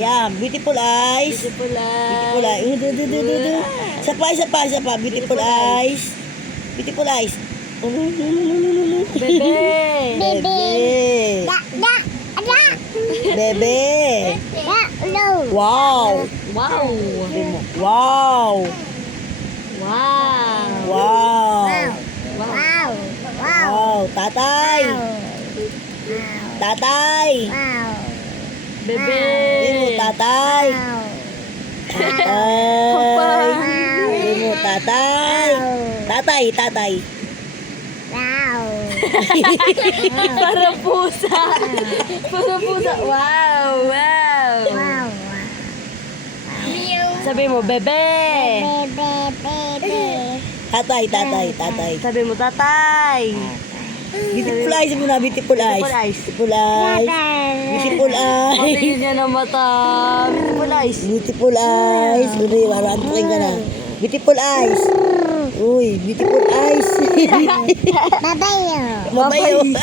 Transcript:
Yeah, beautiful eyes. Beautiful Beautiful eyes. eyes. Isa pa. Beautiful eyes. Beautiful eyes. Bebe. Bebe. Bebe. Wow. Wow. Wow. Wow. Wow. Wow. Wow. Tatay. Tatay. Bebe. Hindi mo tatay. Tatay. Hindi mo tatay. Tatay. Parang pusa. Parang pusa. Wow. Sabi mo, bebe. Tatay. Sabi mo, tatay. Beautiful eyes muna, beautiful eyes. Beautiful eyes. Beautiful eyes. Patingin niya ng mata. Beautiful eyes. Beautiful eyes. Uri, marantukin ka na. Beautiful eyes. Uy, beautiful eyes. Babayo. Bye-bye.